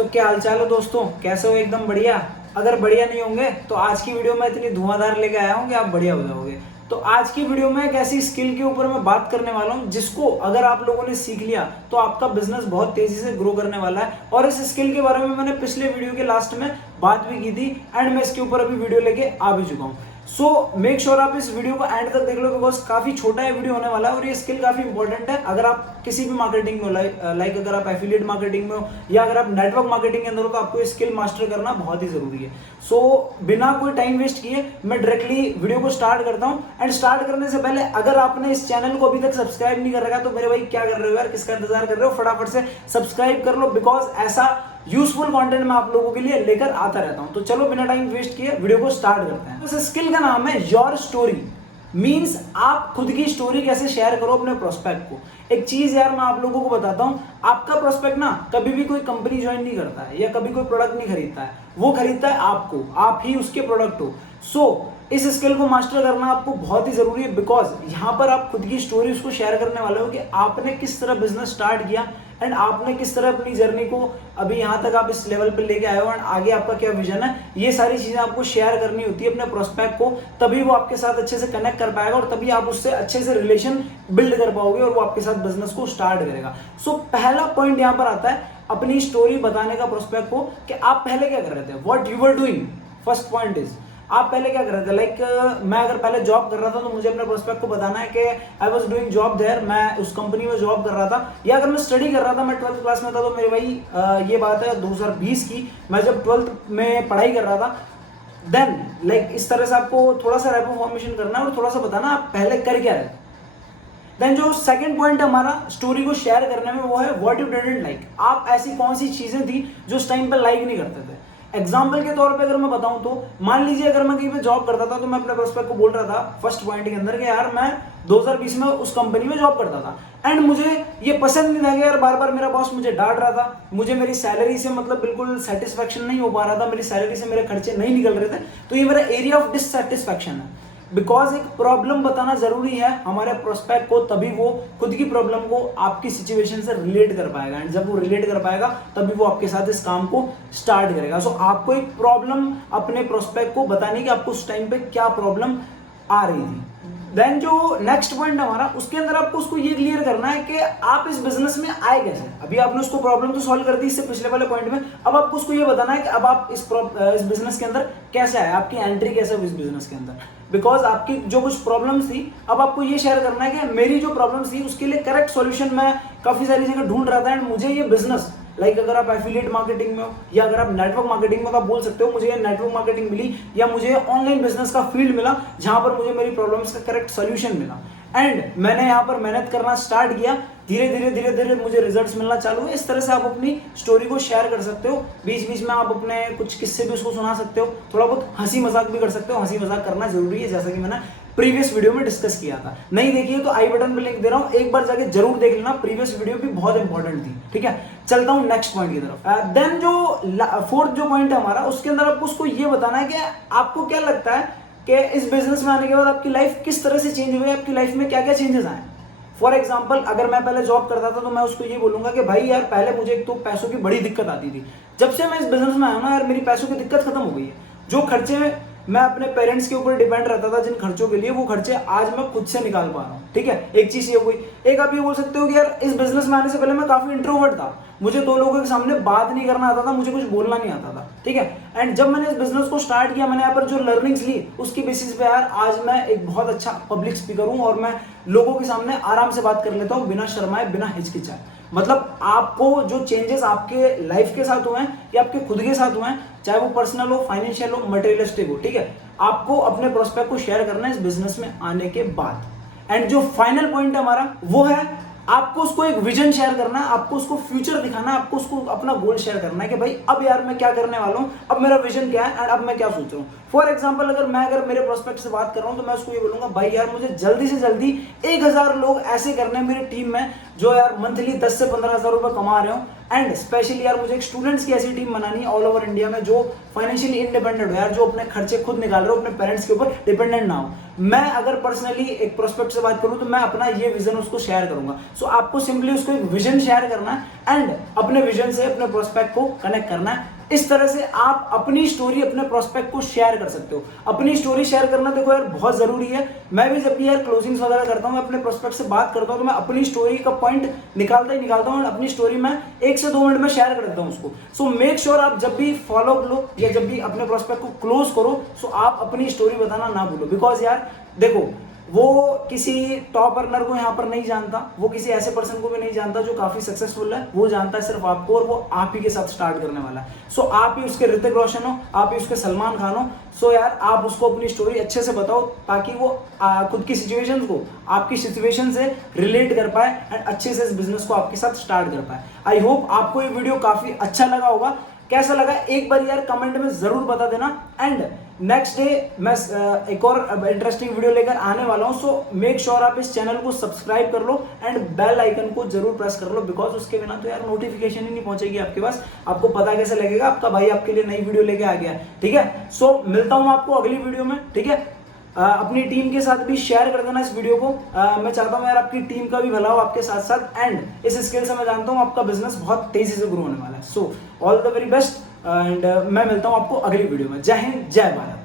तो क्या हालचाल है दोस्तों, कैसे हो? एकदम बढ़िया। अगर बढ़िया नहीं होंगे तो आज की वीडियो में इतनी धुआंधार लेके आया हूं कि आप बढ़िया हो जाओगे। तो आज की वीडियो में एक ऐसी स्किल के ऊपर मैं बात करने वाला हूं जिसको अगर आप लोगों ने सीख लिया तो आपका बिजनेस बहुत तेजी से ग्रो करने वाला है। और इस स्किल के बारे में मैंने पिछले वीडियो के लास्ट में बात भी की थी एंड मैं इसके ऊपर अभी वीडियो लेके आ भी चुका हूं। सो मेक श्योर आप इस वीडियो को एंड तक देख लो बिकॉज काफी छोटा है वीडियो होने वाला है और ये स्किल काफी इंपॉर्टेंट है। अगर आप किसी भी मार्केटिंग में लाइक अगर आप एफिलिएट मार्केटिंग में हो या अगर आप नेटवर्क मार्केटिंग के अंदर हो तो आपको ये स्किल मास्टर करना बहुत ही जरूरी है। सो बिना कोई टाइम वेस्ट किए मैं डायरेक्टली वीडियो को स्टार्ट करता हूं। एंड स्टार्ट करने से पहले अगर आपने इस चैनल को अभी तक सब्सक्राइब नहीं कर रखा तो मेरे भाई क्या कर रहे हो यार, किसका इंतजार कर रहे हो? फटाफट से सब्सक्राइब कर लो बिकॉज ऐसा यूजफुल कंटेंट मैं आप लोगों के लिए लेकर आता रहता हूं। तो चलो बिना टाइम वेस्ट किए वीडियो को स्टार्ट करते हैं। इस स्किल का नाम है योर स्टोरी। मींस आप खुद की स्टोरी कैसे शेयर करो अपने प्रोस्पेक्ट को। एक चीज यार मैं आप लोगों को बताता हूं, आपका प्रोस्पेक्ट ना कभी भी कोई कंपनी ज्वाइन नहीं करता है या कभी कोई प्रोडक्ट नहीं खरीदता है, वो खरीदता है आपको, आप ही उसके प्रोडक्ट हो। सो इस स्किल को मास्टर करना आपको बहुत ही जरूरी है बिकॉज यहाँ पर आप खुद की स्टोरी उसको शेयर करने वाले हो कि आपने किस तरह बिजनेस स्टार्ट किया एंड आपने किस तरह अपनी जर्नी को अभी यहाँ तक आप इस लेवल पे लेके आए हो एंड आगे आपका क्या विजन है। ये सारी चीजें आपको शेयर करनी होती है अपने प्रोस्पेक्ट को, तभी वो आपके साथ अच्छे से कनेक्ट कर पाएगा और तभी आप उससे अच्छे से रिलेशन बिल्ड कर पाओगे और वो आपके साथ बिजनेस को स्टार्ट करेगा। सो पहला पॉइंट यहाँ पर आता है अपनी स्टोरी बताने का प्रोस्पेक्ट को कि आप पहले क्या कर रहे थे, what you were doing. First point is आप पहले क्या कर रहे थे। लाइक मैं अगर पहले जॉब कर रहा था तो मुझे अपने प्रोस्पेक्ट को बताना है कि I was doing job there, मैं उस कंपनी में जॉब कर रहा था। या अगर मैं स्टडी कर रहा था, मैं 12th क्लास में था तो मेरे भाई ये बात है 2020 की, मैं जब 12th में पढ़ाई कर रहा था देन लाइक इस तरह से आपको थोड़ा सा रैप फॉर्मेशन करना है और थोड़ा सा बताना आप पहले कर क्या रहे। देन जो सेकंड पॉइंट है हमारा स्टोरी को शेयर करने में वो है व्हाट यू डिडंट लाइक। आप ऐसी कौन सी चीजें थी जो उस टाइम पर लाइक नहीं करते थे। एग्जाम्पल के तौर पे अगर मैं बताऊं तो मान लीजिए अगर मैं कहीं पे जॉब करता था तो मैं अपने प्रोस्पेक्ट को बोल रहा था फर्स्ट पॉइंट के अंदर कि यार मैं 2020 में उस कंपनी में जॉब करता था एंड मुझे ये पसंद नहीं था कि यार बार बार मेरा बॉस मुझे डांट रहा था, मुझे मेरी सैलरी से मतलब बिल्कुल सेटिस्फेक्शन नहीं हो पा रहा था, मेरी सैलरी से मेरे खर्चे नहीं निकल रहे थे। तो ये मेरा एरिया ऑफ डिससेटिस्फेक्शन है। बिकॉज एक प्रॉब्लम बताना जरूरी है हमारे प्रोस्पेक्ट को, तभी वो खुद की प्रॉब्लम को आपकी सिचुएशन से रिलेट कर पाएगा एंड जब वो रिलेट कर पाएगा तभी वो आपके साथ इस काम को स्टार्ट करेगा। सो आपको एक प्रॉब्लम अपने प्रोस्पेक्ट को बताने की आपको उस टाइम पे क्या प्रॉब्लम आ रही थी। देन जो नेक्स्ट पॉइंट हमारा उसके अंदर आपको उसको ये क्लियर करना है कि आप इस बिजनेस में आए कैसे। अभी आपने उसको प्रॉब्लम तो सॉल्व कर दी इससे पिछले वाले पॉइंट में, अब आपको उसको ये बताना है कि अब आप इस बिजनेस के अंदर कैसे आए, आपकी एंट्री कैसे हुई इस बिजनेस के अंदर। बिकॉज आपकी जो कुछ प्रॉब्लम्स थी अब आपको ये शेयर करना है कि मेरी जो प्रॉब्लम्स थी उसके लिए करेक्ट सॉल्यूशन मैं काफी सारी जगह ढूंढ रहा था एंड मुझे ये बिजनेस लाइक अगर आप एफिलिएट मार्केटिंग में हो या अगर आप नेटवर्क मार्केटिंग में तो आप बोल सकते हो मुझे ये नेटवर्क मार्केटिंग मिली या मुझे ऑनलाइन बिजनेस का फील्ड मिला जहां पर मुझे मेरी प्रॉब्लम्स का करेक्ट सोल्यूशन मिला एंड मैंने यहाँ पर मेहनत करना स्टार्ट किया। धीरे धीरे मुझे रिजल्ट्स मिलना चालू है। इस तरह से आप अपनी स्टोरी को शेयर कर सकते हो। बीच बीच में आप अपने कुछ किस्से भी उसको सुना सकते हो, थोड़ा बहुत हंसी मजाक भी कर सकते हो। हंसी मजाक करना जरूरी है जैसा कि मैंने प्रीवियस वीडियो में डिस्कस किया था। नहीं देखिए तो आई बटन पे लिंक दे रहा हूं, एक बार जाके जरूर देख लेना, प्रीवियस वीडियो भी बहुत इंपॉर्टेंट थी। ठीक है, चलता हूं नेक्स्ट पॉइंट की तरफ। देन जो फोर्थ जो पॉइंट है हमारा उसके अंदर आपको उसको ये बताना है कि आपको क्या लगता है कि इस बिजनेस में आने के बाद आपकी लाइफ किस तरह से चेंज हुई, आपकी लाइफ में क्या क्या चेंजेस आए। फॉर एग्जाम्पल अगर मैं पहले जॉब करता था तो मैं उसको ये बोलूंगा कि भाई यार पहले मुझे एक तो पैसों की बड़ी दिक्कत आती थी, जब से मैं इस बिजनेस में आया ना यार मेरी पैसों की दिक्कत खत्म हो गई है। जो खर्चे मैं अपने पेरेंट्स के ऊपर डिपेंड रहता था जिन खर्चों के लिए, वो खर्चे आज मैं खुद से निकाल पा रहा हूँ। ठीक है, एक चीज ये हुई। एक आप ये बोल सकते हो कि यार इस बिजनेस में आने से पहले मैं काफी इंट्रोवर्ट था, मुझे दो लोगों के सामने बात नहीं करना आता था, मुझे कुछ बोलना नहीं आता था। ठीक है, एंड जब मैंने इस बिजनेस को स्टार्ट किया मैंने यहाँ पर जो लर्निंग्स ली उसकी बेसिस पे यार आज मैं एक बहुत अच्छा पब्लिक स्पीकर हूँ और मैं लोगों के सामने आराम से बात कर लेता हूँ बिना शर्माए बिना हिचकिचाए। मतलब आपको जो चेंजेस आपके लाइफ के साथ हुए हैं या आपके खुद के साथ हुए हैं, चाहे वो पर्सनल हो, फाइनेंशियल हो, मटेरियलिस्टिक हो, ठीक है, आपको अपने प्रोस्पेक्ट को शेयर करना है इस बिजनेस में आने के बाद। एंड जो फाइनल पॉइंट है हमारा वो है आपको उसको एक विजन शेयर करना है, आपको उसको फ्यूचर दिखाना है, आपको उसको अपना गोल शेयर करना है कि भाई अब यार मैं क्या करने वाला हूँ, अब मेरा विजन क्या है एंड अब मैं क्या सोच रहा हूँ। फॉर एग्जाम्पल अगर मेरे प्रोस्पेक्ट से बात कर रहा हूँ तो मैं उसको ये बोलूंगा भाई यार मुझे जल्दी से जल्दी 1000 लोग ऐसे करने हैं मेरी टीम में जो यार मंथली 10 से 15,000 रुपए कमा रहे हो। एंड स्पेशली यार मुझे एक स्टूडेंट्स की ऐसी टीम बनानी है ऑल ओवर इंडिया में जो फाइनेंशियली इंडिपेंडेंट हो यार, जो अपने खर्चे खुद निकाल रहे हो, अपने पेरेंट्स के ऊपर डिपेंडेंट ना हो। मैं अगर पर्सनली एक प्रोस्पेक्ट से बात करूं तो मैं अपना ये विजन उसको शेयर करूंगा। सो आपको सिंपली उसको एक विजन शेयर करना है एंड अपने विजन से अपने प्रोस्पेक्ट को कनेक्ट करना है। इस तरह से आप अपनी स्टोरी अपने प्रोस्पेक्ट को शेयर कर सकते हो। अपनी स्टोरी शेयर करना देखो यार बहुत जरूरी है। मैं भी जब भी यार क्लोजिंग्स वगैरह करता हूँ, मैं अपने प्रोस्पेक्ट से बात करता हूँ तो मैं अपनी स्टोरी का पॉइंट निकालता ही निकालता हूँ और अपनी स्टोरी में 1 से 2 मिनट में शेयर कर देता हूँ उसको। सो मेक श्योर आप जब भी फॉलो लो या जब भी अपने प्रोस्पेक्ट को क्लोज करो, सो आप अपनी स्टोरी बताना ना भूलो। बिकॉज यार देखो, वो किसी टॉप अर्नर को यहाँ पर नहीं जानता, वो किसी ऐसे पर्सन को भी नहीं जानता जो काफी सक्सेसफुल है। वो जानता है सिर्फ आपको और वो आप ही के साथ स्टार्ट करने वाला है। सो आप ही उसके ऋतिक रोशन हो, आप ही उसके सलमान खान हो। सो यार आप उसको अपनी स्टोरी अच्छे से बताओ ताकि वो खुद की सिचुएशन को आपकी सिचुएशन से रिलेट कर पाए एंड अच्छे से इस बिजनेस को आपके साथ स्टार्ट कर पाए। आई होप आपको ये वीडियो काफी अच्छा लगा होगा। कैसा लगा एक बार यार कमेंट में जरूर बता देना। एंड नेक्स्ट डे मैं एक और इंटरेस्टिंग वीडियो लेकर आने वाला हूं। सो मेक श्योर आप इस चैनल को सब्सक्राइब कर लो एंड बेल आइकन को जरूर प्रेस कर लो, बिकॉज उसके बिना तो यार नोटिफिकेशन ही नहीं पहुंचेगी आपके पास। आपको पता कैसे लगेगा आपका भाई आपके लिए नई वीडियो लेके आ गया। ठीक है, सो मिलता हूं आपको अगली वीडियो में। ठीक है, अपनी टीम के साथ भी शेयर कर देना इस वीडियो को। मैं चाहता हूं यार आपकी टीम का भी भला हो आपके साथ साथ। एंड इस स्किल से मैं जानता हूं आपका बिजनेस बहुत तेजी से ग्रो होने वाला है। So all the very best and मैं मिलता हूं आपको अगली वीडियो में। जय हिंद, जय भारत।